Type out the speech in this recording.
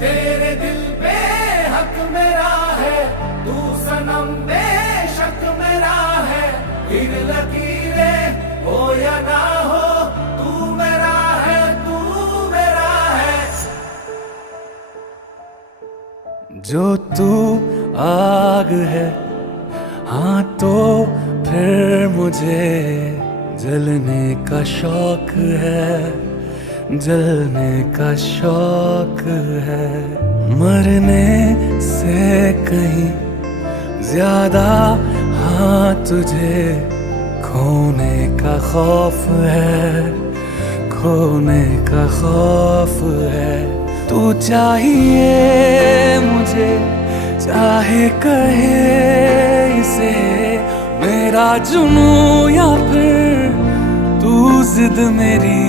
तेरे दिल पे हक मेरा है, तू सनम बेशक मेरा है। फिर लकीरें हो या ना हो, तू मेरा है, तू मेरा है। जो तू आग है, हाँ तो फिर मुझे जलने का शौक है, जलने का शौक है। मरने से कहीं ज्यादा हाँ तुझे खोने का खौफ है, खोने का खौफ है। तू चाहिए मुझे, चाहे कहे इसे मेरा जुनून या फिर तू जिद मेरी